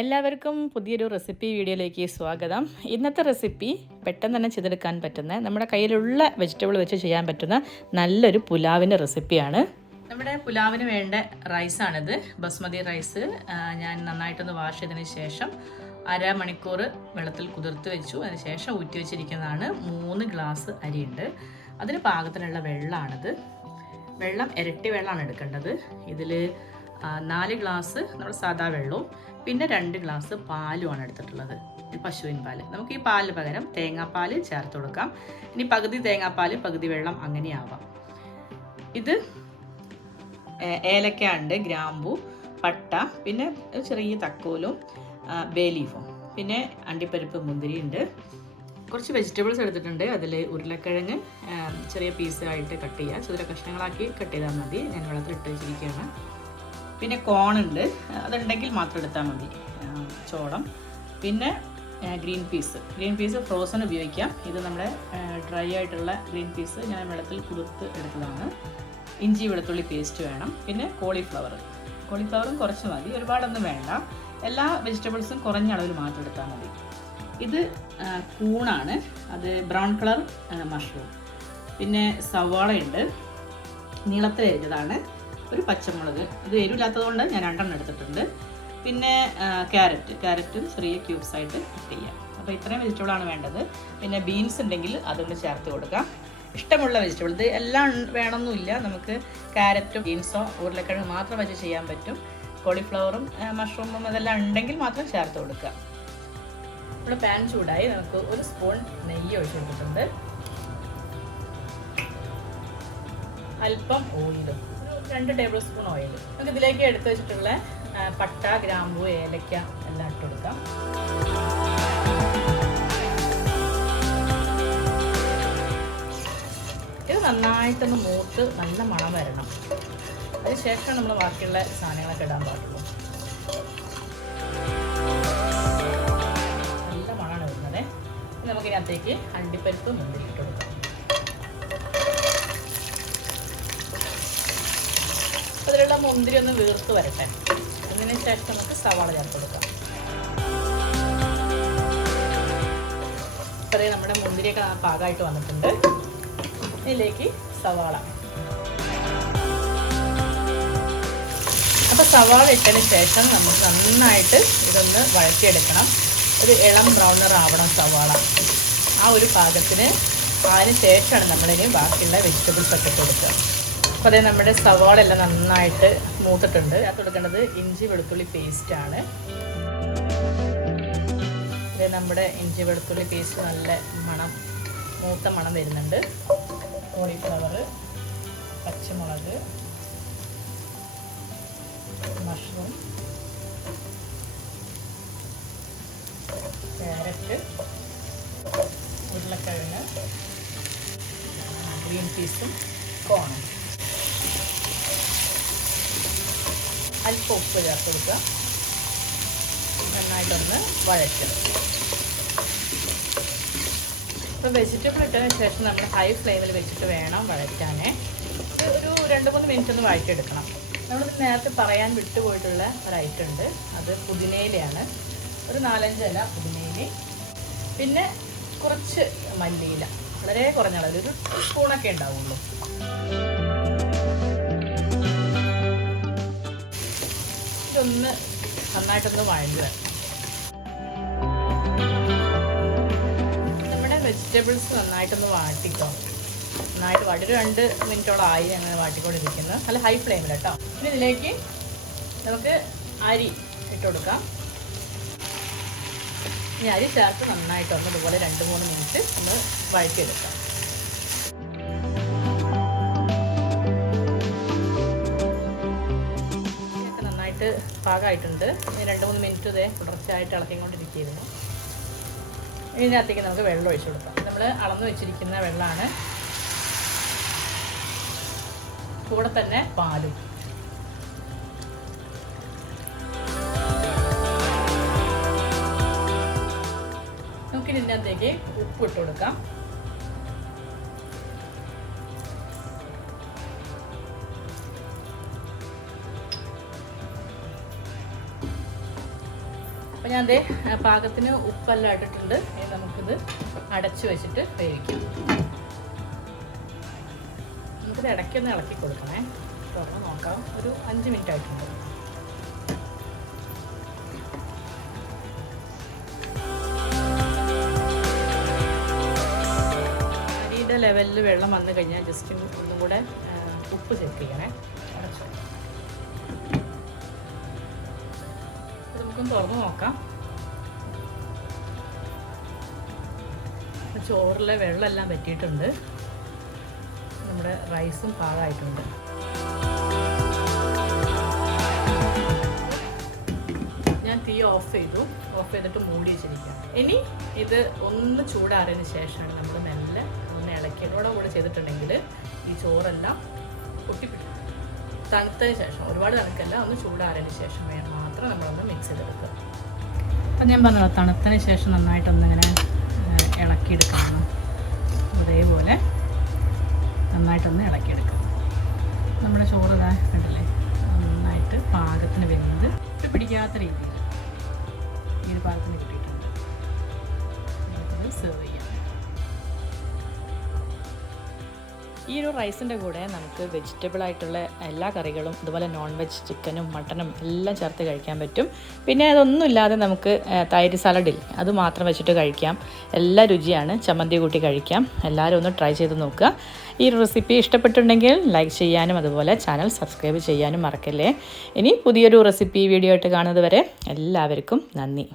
എല്ലാവർക്കും പുതിയൊരു റെസിപ്പി വീഡിയോയിലേക്ക് സ്വാഗതം. ഇന്നത്തെ റെസിപ്പി പെട്ടെന്ന് തന്നെ ചെയ്തെടുക്കാൻ പറ്റുന്ന നമ്മുടെ കയ്യിലുള്ള വെജിറ്റബിൾ വെച്ച് ചെയ്യാൻ പറ്റുന്ന നല്ലൊരു പുലാവിൻ്റെ റെസിപ്പിയാണ്. നമ്മുടെ പുലാവിന് വേണ്ട റൈസാണിത്, ബസ്മതി റൈസ്. ഞാൻ നന്നായിട്ടൊന്ന് വാഷ് ചെയ്തതിന് ശേഷം അരമണിക്കൂർ വെള്ളത്തിൽ കുതിർത്ത് വെച്ചു. അതിന് ശേഷം ഊറ്റി വെച്ചിരിക്കുന്നതാണ്. 3 ഗ്ലാസ് അരിയുണ്ട്. അതിന് പാകത്തിനുള്ള വെള്ളമാണിത്. വെള്ളം ഇരട്ടി വെള്ളമാണ് എടുക്കേണ്ടത്. ഇതിൽ 4 ഗ്ലാസ് നമ്മൾ സാദാ വെള്ളവും പിന്നെ 2 ഗ്ലാസ് പാലുമാണ് എടുത്തിട്ടുള്ളത്. പശുവിൻ പാല്. നമുക്ക് ഈ പാലിന് പകരം തേങ്ങാപ്പാൽ ചേർത്ത് കൊടുക്കാം. ഇനി പകുതി തേങ്ങാപ്പാൽ പകുതി വെള്ളം അങ്ങനെയാവാം. ഇത് ഏലക്ക ഉണ്ട്, ഗ്രാമ്പു, പട്ട, പിന്നെ ചെറിയ തക്കോലും ബേ ലീഫും, പിന്നെ അണ്ടിപ്പരിപ്പ്, മുന്തിരി ഉണ്ട്. കുറച്ച് വെജിറ്റബിൾസ് എടുത്തിട്ടുണ്ട്. അതിൽ ഉരുളക്കിഴങ്ങ് ചെറിയ പീസായിട്ട് കട്ട് ചെയ്യുക, ചെറിയ കഷ്ണങ്ങളാക്കി കട്ട് ചെയ്താൽ മതി. ഞാൻ വെള്ളത്തിലിട്ട് വെച്ചിരിക്കുകയാണ്. പിന്നെ കോണുണ്ട്, അതുണ്ടെങ്കിൽ മാത്രം എടുത്താൽ മതി. ചോളം, പിന്നെ ഗ്രീൻ പീസ് ഫ്രോസൺ ഉപയോഗിക്കാം. ഇത് നമ്മുടെ ഡ്രൈ ആയിട്ടുള്ള ഗ്രീൻ പീസ് ഞാൻ വെള്ളത്തിൽ കുതിർത്ത് എടുത്തതാണ്. ഇഞ്ചി വെളുത്തുള്ളി പേസ്റ്റ് വേണം. പിന്നെ കോളിഫ്ലവറും കുറച്ച് മതി, ഒരുപാടൊന്നും വേണ്ട. എല്ലാ വെജിറ്റബിൾസും കുറഞ്ഞ അളവിൽ മാത്രം എടുത്താൽ മതി. ഇത് കൂണാണ്, അത് ബ്രൗൺ കളർ മഷ്റൂം. പിന്നെ സവാളയുണ്ട്, നീളത്തിൽ എരിഞ്ഞതാണ്. ഒരു പച്ചമുളക്, ഇത് എരിവില്ലാത്തതുകൊണ്ട് ഞാൻ 2 എടുത്തിട്ടുണ്ട്. പിന്നെ ക്യാരറ്റും ചെറിയ ക്യൂബ്സ് ആയിട്ട് കട്ട് ചെയ്യാം. അപ്പോൾ ഇത്രയും വെജിറ്റബിളാണ് വേണ്ടത്. പിന്നെ ബീൻസ് ഉണ്ടെങ്കിൽ അതുകൊണ്ട് ചേർത്ത് കൊടുക്കാം. ഇഷ്ടമുള്ള വെജിറ്റബിൾ, ഇത് എല്ലാം വേണമെന്നില്ല. നമുക്ക് ക്യാരറ്റും ബീൻസോ ഉരുളക്കിഴങ്ങ് മാത്രം വെച്ച് ചെയ്യാൻ പറ്റും. കോളിഫ്ലവറും മഷ്റൂമും അതെല്ലാം ഉണ്ടെങ്കിൽ മാത്രം ചേർത്ത് കൊടുക്കുക. നമ്മുടെ പാൻ ചൂടായി. നമുക്ക് 1 സ്പൂൺ നെയ്യ് ഒഴിച്ച് കൊടുത്തിട്ടുണ്ട്. അല്പം ഓയിലും, 2 ടേബിൾ സ്പൂൺ ഓയിൽ. നമുക്ക് ഇതിലേക്ക് എടുത്ത് വെച്ചിട്ടുള്ള പട്ട, ഗ്രാമ്പു, ഏലക്ക എല്ലാം ഇട്ട് കൊടുക്കാം. ഇത് നന്നായിട്ടൊന്ന് മൂത്ത് നല്ല മണം വരണം. അതിനുശേഷം നമ്മൾ ബാക്കിയുള്ള സാധനങ്ങളൊക്കെ ഇടാൻ പാടുള്ളൂ. നല്ല മണമാണ് വരുന്നത്. നമുക്കിതിനകത്തേക്ക് അണ്ടിപ്പരിപ്പ്, മുന്തിരി ഇട്ട് കൊടുക്കാം. അതിലുള്ള മുന്തിരി ഒന്ന് വീർത്ത് വരട്ടെ. അതിന് ശേഷം നമുക്ക് സവാള ചേർത്ത് കൊടുക്കാം. ഇത്രയും നമ്മുടെ മുന്തിരിയൊക്കെ പാകമായിട്ട് വന്നിട്ടുണ്ട്. ഇതിലേക്ക് സവാള. അപ്പോൾ സവാള ഇട്ടതിന് ശേഷം നമുക്ക് നന്നായിട്ട് ഇതൊന്ന് വഴറ്റിയെടുക്കണം. ഒരു ഇളം ബ്രൗണർ ആവണം സവാള. ആ ഒരു പാകത്തിന്. അതിന് ശേഷമാണ് നമ്മളിനി ബാക്കിയുള്ള വെജിറ്റബിൾസ് ഒക്കെ കൊടുക്കുക. അപ്പോൾ അതേ നമ്മുടെ സവാള എല്ലാം നന്നായിട്ട് മൂത്തിട്ടുണ്ട്. അത് കൊടുക്കേണ്ടത് ഇഞ്ചി വെളുത്തുള്ളി പേസ്റ്റാണ്. ഇത് നമ്മുടെ ഇഞ്ചി വെളുത്തുള്ളി പേസ്റ്റ് നല്ല മൂത്ത മണം വരുന്നുണ്ട്. കോളിഫ്ലവർ, പച്ചമുളക്, മഷ്റൂം, ക്യാരറ്റ്, ഉരുളക്കിഴങ്ങ്, ഗ്രീൻ പീസും കോണും. അല്പം ഉപ്പ് ചേർത്ത് കൊടുക്കുക. നന്നായിട്ടൊന്ന് വഴറ്റുക. ഇപ്പോൾ വെജിറ്റബിൾ ഇട്ടതിന് ശേഷം നമ്മൾ ഹൈ ഫ്ലെയിമിൽ വെച്ചിട്ട് വേണം വഴറ്റാൻ. ഒരു 2-3 മിനിറ്റ് ഒന്ന് വഴറ്റിയെടുക്കണം. നമ്മൾ നേരത്തെ പറയാൻ വിട്ടുപോയിട്ടുള്ള ഒരു ഐറ്റം ഉണ്ട്. അത് പുതിനയിലയാണ്. ഒരു 4-5 ഇല പുതിനയില, പിന്നെ കുറച്ച് മല്ലിയില, വളരെ കുറഞ്ഞ അളവിൽ, ഒരു സ്പൂണൊക്കെ ഉണ്ടാവുള്ളൂ. ഇതൊന്ന് നന്നായിട്ടൊന്ന് വഴറ്റുക. നമ്മുടെ വെജിറ്റബിൾസ് നന്നായിട്ടൊന്ന് വാട്ടിക്കോ. നന്നായിട്ട് വാട്ടി ഒരു 2 മിനിറ്റോളം ആയി അങ്ങനെ വാട്ടിക്കൊണ്ടിരിക്കുന്നത്. നല്ല ഹൈ ഫ്ലെയിമിൽ കേട്ടോ. ഇനി ഇതിലേക്ക് നമുക്ക് അരി ഇട്ട് കൊടുക്കാം. ഇനി അരി ചേർത്ത് നന്നായിട്ടൊന്ന് ഇതുപോലെ 2-3 മിനിറ്റ് ഒന്ന് വഴറ്റിയെടുക്കാം. പാകമായിട്ടുണ്ട്. ഇനി 2-3 മിനിറ്റ് ഇതേ തുടർച്ചയായിട്ട് ഇളക്കിക്കൊണ്ടിരിക്കുകയായിരുന്നു. ഇതിനകത്തേക്ക് നമുക്ക് വെള്ളം ഒഴിച്ചു കൊടുക്കാം. നമ്മൾ അളന്ന് വെച്ചിരിക്കുന്ന വെള്ളമാണ്. കൂടെ തന്നെ പാലും. നമുക്കിനി ഇതിനകത്തേക്ക് ഉപ്പ് ഇട്ട് കൊടുക്കാം. അപ്പോൾ ഞാൻ അതേ പാകത്തിന് ഉപ്പെല്ലാം ഇട്ടിട്ടുണ്ട്. ഇനി നമുക്കിത് അടച്ചു വെച്ചിട്ട് വേവിക്കാം. നമുക്കിത് ഇടയ്ക്കൊന്ന് ഇളക്കി കൊടുക്കണേ. തുറന്ന് നോക്കാം. ഒരു 5 മിനിറ്റ് ആയിട്ടുണ്ട്. അരിയുടെ ലെവലിൽ വെള്ളം വന്നു കഴിഞ്ഞാൽ ജസ്റ്റ് ഒന്നും കൂടെ ഉപ്പ് ചെക്ക് ചെയ്യണേ. അടച്ചു നമുക്കൊന്ന് തുറന്ന് നോക്കാം. ചോറിലെ വെള്ളമെല്ലാം വറ്റിയിട്ടുണ്ട്. നമ്മുടെ റൈസും പാകമായിട്ടുണ്ട്. ഞാൻ തീ ഓഫ് ചെയ്തിട്ട് മൂടി വെച്ചിരിക്കാം. ഇനി ഇത് ഒന്ന് ചൂടാറിയതിന് ശേഷമാണ് നമ്മൾ മെല്ലെ ഒന്ന് ഇളക്കി കൂടെ ചെയ്തിട്ടുണ്ടെങ്കിൽ ഈ ചോറെല്ലാം പൊട്ടിപ്പിടിക്കും. തണുത്തതിന് ശേഷം, ഒരുപാട് തണുക്കല്ല, ഒന്ന് ചൂടാറിയതിന് ശേഷം മാത്രം നമ്മളൊന്ന് മിക്സ് ചെയ്തെടുക്കുക. അപ്പം ഞാൻ പറഞ്ഞത് തണുത്തതിന് ശേഷം നന്നായിട്ടൊന്നിങ്ങനെ ഇളക്കിയെടുക്കണം. അതേപോലെ നന്നായിട്ടൊന്ന് ഇളക്കിയെടുക്കണം. നമ്മുടെ ചോറ് ഇതാ കണ്ടില്ലേ, നന്നായിട്ട് പാകത്തിന് വെന്ത് പിടിക്കാത്ത രീതിയിൽ ഈ ഒരു പാകത്തിന് കിട്ടിയിട്ടുണ്ട്. നമുക്കത് സെർവ് ചെയ്യാം. ഈ ഒരു റൈസിൻ്റെ കൂടെ നമുക്ക് വെജിറ്റബിൾ ആയിട്ടുള്ള എല്ലാ കറികളും, അതുപോലെ നോൺ വെജ് ചിക്കനും മട്ടനും എല്ലാം ചേർത്ത് കഴിക്കാൻ പറ്റും. പിന്നെ അതൊന്നുമില്ലാതെ നമുക്ക് തൈര് സാലഡിൽ അത് മാത്രം വെച്ചിട്ട് കഴിക്കാം. എല്ലാ രുചിയാണ്. ചമ്മന്തി കൂട്ടി കഴിക്കാം. എല്ലാവരും ഒന്ന് ട്രൈ ചെയ്ത് നോക്കുക. ഈ റെസിപ്പി ഇഷ്ടപ്പെട്ടിട്ടുണ്ടെങ്കിൽ ലൈക്ക് ചെയ്യാനും അതുപോലെ ചാനൽ സബ്സ്ക്രൈബ് ചെയ്യാനും മറക്കല്ലേ. ഇനി പുതിയൊരു റെസിപ്പി വീഡിയോ ആയിട്ട് കാണുന്നത് വരെ എല്ലാവർക്കും നന്ദി.